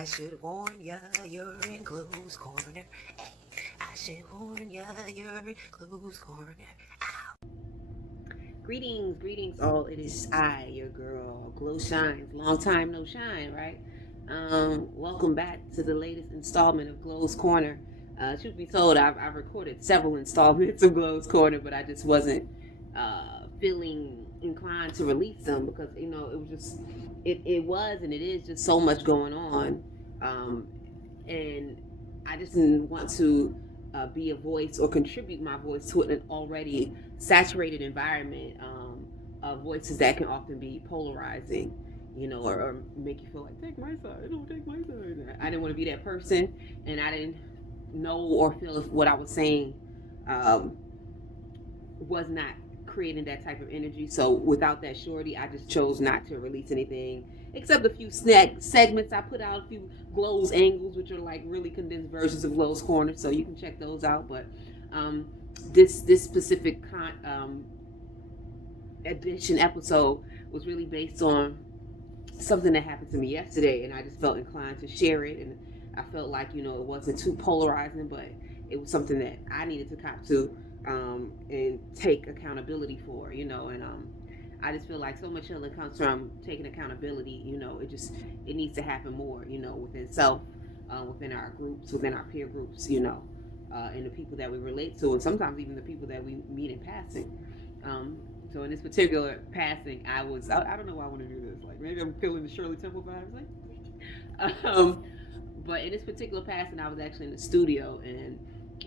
I should warn ya, you're in close corner. I should warn ya, you're in close corner. Greetings, all. It is I, your girl, Glow Shines. Long time no shine, right? Welcome back to the latest installment of Glow's Corner. Truth be told, I've recorded several installments of Glow's Corner, but I just wasn't feeling inclined to release them because it was just it was and it is just so much going on, and I just didn't want to be a voice or contribute my voice to an already saturated environment of voices that can often be polarizing, or make you feel like, take my side, don't take my side. I didn't want to be that person, and I didn't know or feel if what I was saying was not creating that type of energy. So without that surety, I just chose not to release anything except a few segments. I put out a few Glow's angles, which are like really condensed versions of Glow's Corner, so you can check those out. But this specific edition episode was really based on something that happened to me yesterday, and I just felt inclined to share it. And I felt like it wasn't too polarizing, but it was something that I needed to cop to and take accountability for, and I just feel like so much healing comes from taking accountability. It needs to happen more, within self, within our groups, within our peer groups, and the people that we relate to, and sometimes even the people that we meet in passing. So in this particular passing, I don't know why I want to do this. Like maybe I'm feeling the Shirley Temple vibes. But in this particular passing, I was actually in the studio, and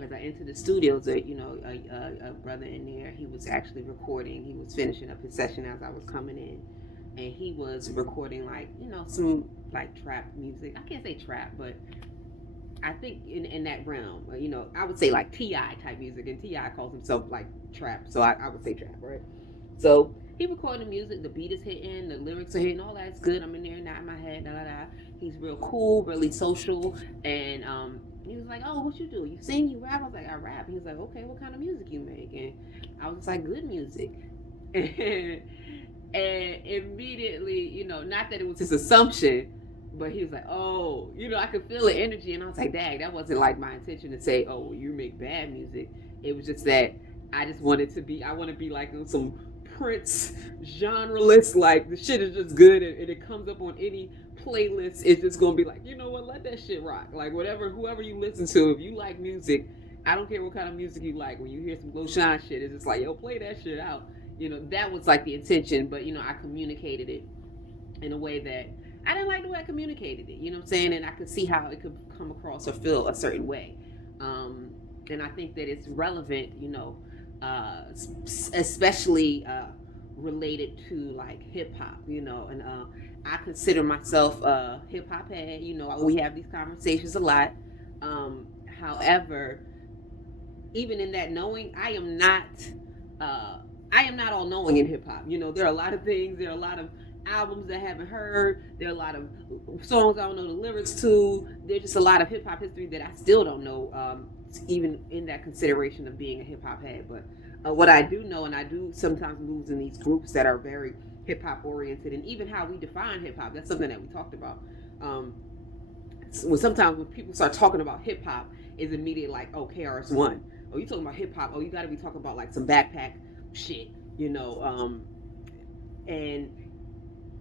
as I entered the studio, a brother in there, he was actually recording. He was finishing up his session as I was coming in, and he was recording some like trap music. I can't say trap, but I think in that realm, I would say like T.I. type music, and T.I. calls himself like trap, so I would say trap, right? So he recording the music, the beat is hitting, the lyrics are hitting, all that's good. I'm in there nodding my head, da da da. He's real cool, really social, and he was like, "Oh, what you do? You sing? You rap?" I was like, "I rap." He was like, "Okay, what kind of music you make?" And I was just like, "Good music." And immediately, not that it was his assumption, but he was like, "Oh, I could feel the energy," and I was like, "Dang, that wasn't like my intention to say, oh, you make bad music." It was just that I just wanted to be. I want to be like some Prince genreless. Like the shit is just good, and it comes up on any playlist. It's just gonna be like, you know what? Let that shit rock. Like whoever you listen to, if you like music, I don't care what kind of music you like. When you hear some Glow Shine shit, it's just like, yo, play that shit out. That was like the intention, but I communicated it in a way that I didn't like the way I communicated it. You know what I'm saying? And I could see how it could come across or feel a certain way. And I think that it's relevant, especially related to like hip hop, and I consider myself a hip hop head. We have these conversations a lot. However, even in that knowing, uh, I am not all knowing in hip hop. There are a lot of things. There are a lot of albums that I haven't heard. There are a lot of songs I don't know the lyrics to. There's just a lot of hip hop history that I still don't know, even in that consideration of being a hip hop head. But what I do know, and I do sometimes lose in these groups that are very hip hop oriented, and even how we define hip hop. That's something that we talked about. Sometimes when people start talking about hip hop, is immediately like, oh, KRS-One. Oh, you talking about hip hop? Oh, you got to be talking about like some backpack shit, and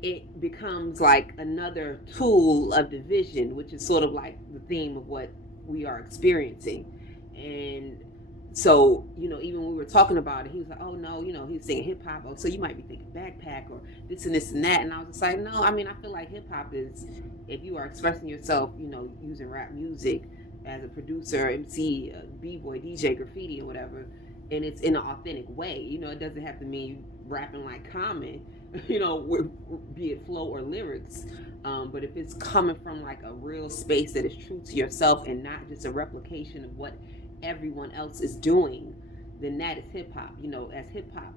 it becomes like another tool of division, which is sort of like the theme of what we are experiencing. And so, even when we were talking about it, he was like, oh no, he was saying hip hop. Oh, so you might be thinking backpack or this and this and that. And I was just like, no, I mean, I feel like hip hop is, if you are expressing yourself, using rap music as a producer, MC, b-boy, DJ, graffiti, or whatever, and it's in an authentic way. It doesn't have to mean rapping like Common, be it flow or lyrics. But if it's coming from like a real space that is true to yourself and not just a replication of what everyone else is doing, then that is hip hop. As hip hop,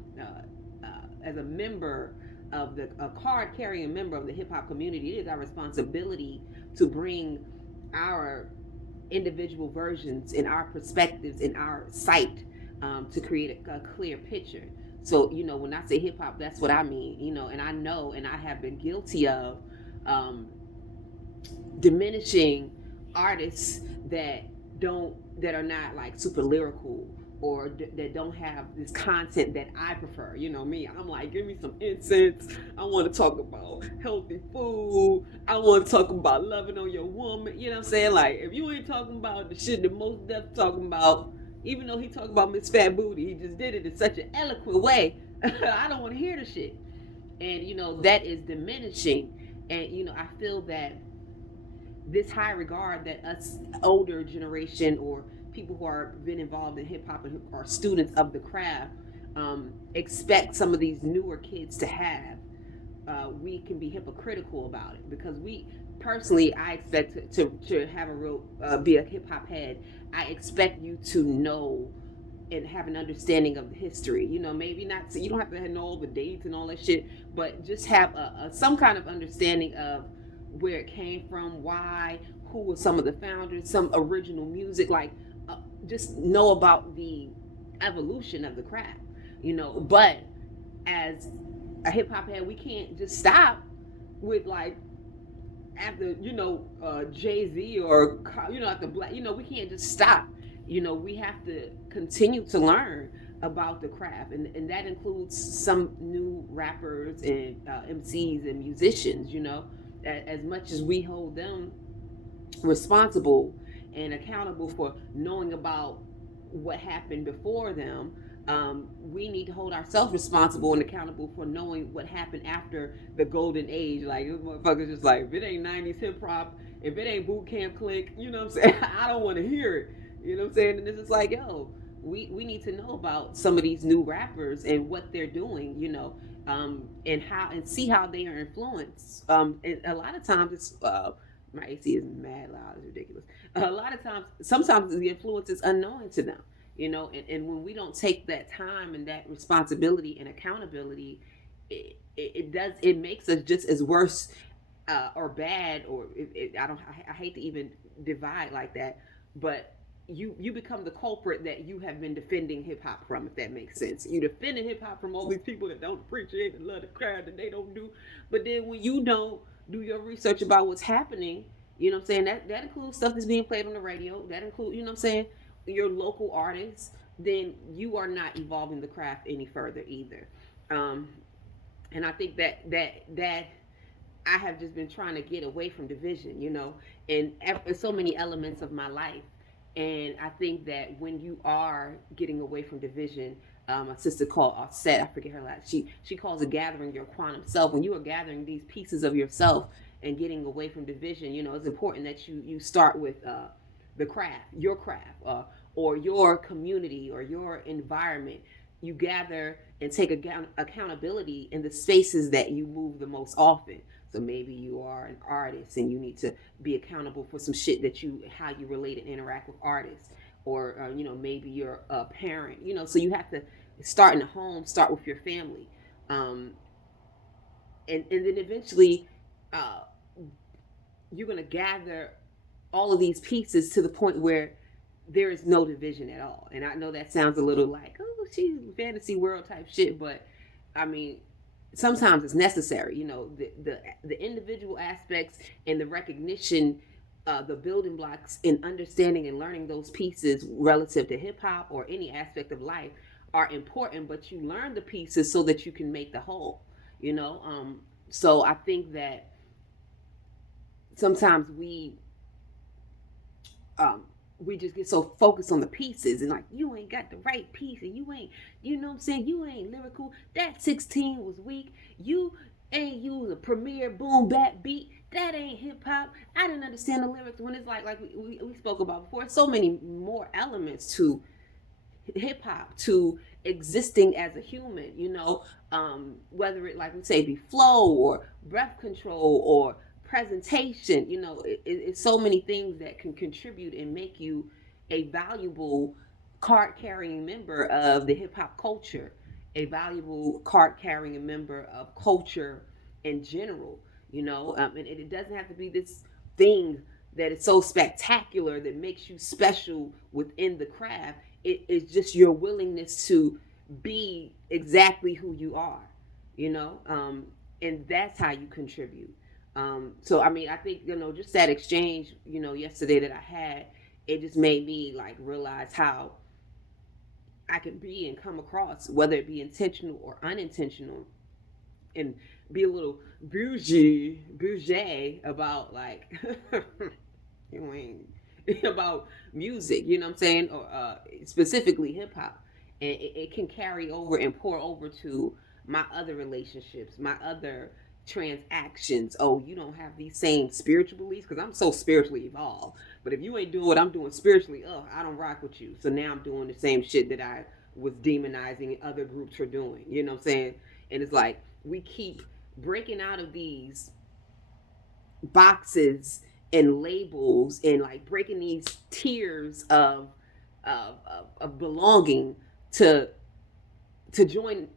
as a member of a card carrying member of the hip hop community, it is our responsibility to bring our individual versions and our perspectives in our sight, to create a clear picture. So, when I say hip hop, that's what I mean, and I know, and I have been guilty of, diminishing artists that are not like super lyrical, or that don't have this content that I prefer. You know me, I'm like, give me some incense. I want to talk about healthy food. I want to talk about loving on your woman. You know what I'm saying? Like, if you ain't talking about the shit that Mos Def talking about, even though he talked about Miss Fat Booty, he just did it in such an eloquent way. I don't want to hear the shit. And that is diminishing. And I feel that this high regard that us older generation, or people who are been involved in hip hop and who are students of the craft, expect some of these newer kids to have, we can be hypocritical about it, because we personally, I expect to have a real be a hip hop head. I expect you to know and have an understanding of the history. Maybe not, so you don't have to know all the dates and all that shit, but just have some kind of understanding of where it came from, why, who were some of the founders, some original music, like just know about the evolution of the craft. But as a hip hop head, we can't just stop with like after Jay-Z, or after Black. We can't just stop. We have to continue to learn about the craft, and that includes some new rappers and MCs and musicians. As much as we hold them responsible and accountable for knowing about what happened before them, we need to hold ourselves responsible and accountable for knowing what happened after the golden age. Like, this motherfucker's just like, if it ain't 90s hip hop, if it ain't boot camp click, you know what I'm saying? I don't want to hear it. You know what I'm saying? And this is like, yo, we need to know about some of these new rappers and what they're doing, and see how they are influenced. And a lot of times it's my AC is mad loud, it's ridiculous. A lot of times, sometimes the influence is unknown to them, and when we don't take that time and that responsibility and accountability, it makes us just as worse, or bad, or I hate to even divide like that, but you become the culprit that you have been defending hip hop from, if that makes sense. You defending hip hop from all these people that don't appreciate and love the crowd, that they don't do. But then when you don't do your research about what's happening, what I'm saying, that includes stuff that's being played on the radio, that includes, what I'm saying, your local artists, then you are not evolving the craft any further either. Um, and I think that I have just been trying to get away from division, in so many elements of my life. And I think that when you are getting away from division, a sister called Offset, I forget her last. She calls it gathering your quantum self. When you are gathering these pieces of yourself and getting away from division, it's important that you start with the craft, your craft, or your community or your environment. You gather and take accountability in the spaces that you move the most often. So maybe you are an artist and you need to be accountable for some shit that how you relate and interact with artists, or maybe you're a parent. So you have to start in the home, start with your family, and then eventually, uh, you're gonna gather all of these pieces to the point where there is no division at all. And I know that sounds a little like, oh, she's fantasy world type shit, but I mean, sometimes it's necessary. The individual aspects and the recognition, the building blocks in understanding and learning those pieces relative to hip hop or any aspect of life are important. But you learn the pieces so that you can make the whole. So I think that sometimes we just get so focused on the pieces, and like, you ain't got the right piece, and you ain't, what I'm saying, you ain't lyrical, that 16 was weak, you ain't use a premier boom bap beat, that ain't hip-hop, I didn't understand the lyrics. When it's like we spoke about before, so many more elements to hip-hop, to existing as a human, whether it, like we say, be flow or breath control or presentation. It's so many things that can contribute and make you a valuable card carrying member of the hip hop culture, a valuable card carrying member of culture in general. And it doesn't have to be this thing that is so spectacular that makes you special within the craft. It's just your willingness to be exactly who you are, and that's how you contribute. So I mean, I think, just that exchange, yesterday that I had, it just made me like realize how I can be and come across, whether it be intentional or unintentional, and be a little bougie about like you ain't about music, you know what I'm saying, or specifically hip hop, and it can carry over and pour over to my other relationships, my other transactions. Oh, you don't have these same spiritual beliefs because I'm so spiritually evolved. But if you ain't doing what I'm doing spiritually, I don't rock with you. So now I'm doing the same shit that I was demonizing other groups for doing. You know what I'm saying? And it's like we keep breaking out of these boxes and labels and like breaking these tiers of belonging to join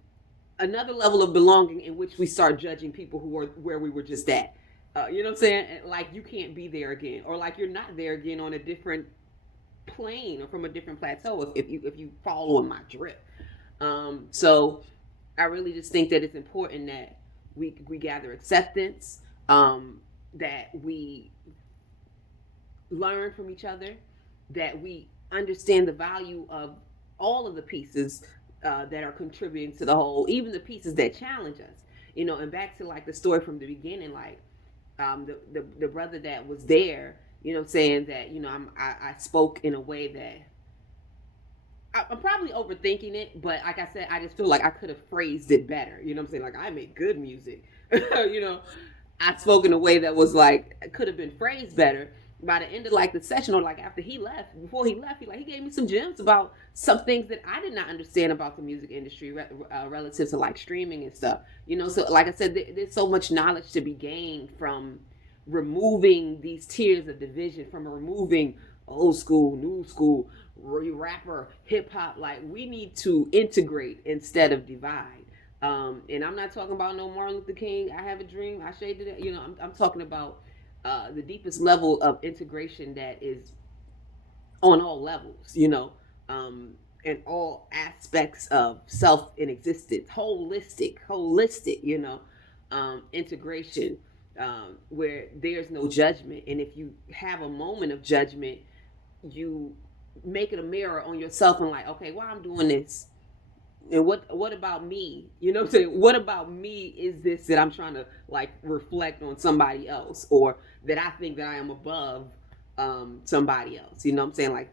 another level of belonging in which we start judging people who are where we were just at. You know what I'm saying? Like you can't be there again, or like you're not there again on a different plane or from a different plateau if you follow in my drip. So I really just think that it's important that we gather acceptance, that we learn from each other, that we understand the value of all of the pieces that are contributing to the whole, even the pieces that challenge us. And back to like the story from the beginning, like the brother that was there, saying that I spoke in a way that I'm probably overthinking it, but like I said, I just feel like I could have phrased it better. You know what I'm saying? Like I make good music. I spoke in a way that was like it could have been phrased better. By the end of like the session, or like after he left, before he left, he gave me some gems about some things that I did not understand about the music industry relative to like streaming and stuff. So like I said, there's so much knowledge to be gained from removing these tiers of division, from removing old school, new school, rapper, hip hop. Like we need to integrate instead of divide. And I'm not talking about no Martin Luther King. I have a dream. I shaded it. I'm talking about the deepest level of integration that is on all levels. And all aspects of self and existence, holistic, integration, where there's no judgment. And if you have a moment of judgment, you make it a mirror on yourself and like, okay, why I'm doing this, and what about me? You know what I'm saying? What about me is this that I'm trying to like reflect on somebody else, or that I think that I am above somebody else? You know what I'm saying? Like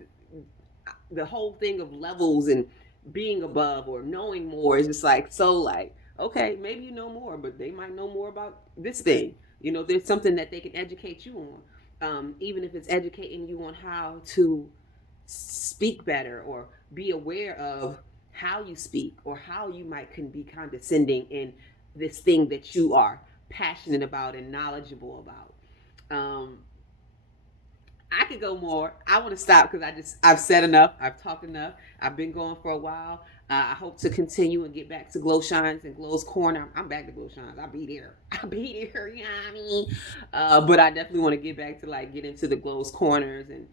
the whole thing of levels and being above or knowing more is just like, so like, okay, maybe you know more, but they might know more about this thing. There's something that they can educate you on, even if it's educating you on how to speak better, or be aware of how you speak, or how you might can be condescending in this thing that you are passionate about and knowledgeable about. I could go more. I want to stop because I've said enough. I've talked enough. I've been going for a while. I hope to continue and get back to Glow Shines and Glow's Corner. I'm back to Glow Shines. I'll be there. You know what I mean? But I definitely want to get back to like get into the Glow's Corners and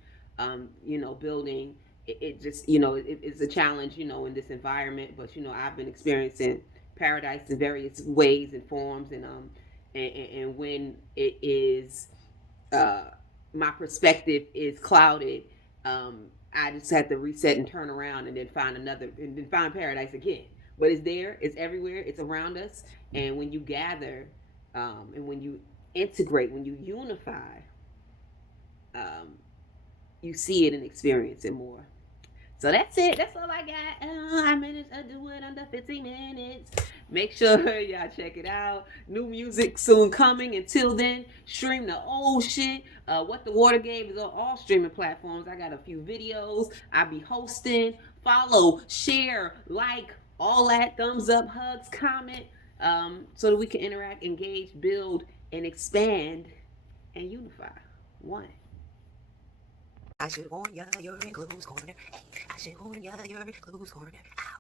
building. It just it's a challenge in this environment. But I've been experiencing paradise in various ways and forms, and when it is. My perspective is clouded, I just have to reset and turn around and then find paradise again. But it's there, it's everywhere, it's around us. And when you gather, and when you integrate, when you unify, you see it and experience it more. So that's it. That's all I got. I managed to do it under 15 minutes. Make sure y'all check it out. New music soon coming. Until then, stream the old shit. What the Water Gave is on all streaming platforms. I got a few videos. I be hosting. Follow, share, like, all that. Thumbs up, hugs, comment. So that we can interact, engage, build, and expand and unify. One. I should warn ya, you're in Glow's Corner. I should warn ya, you're in Glow's Corner. Ow.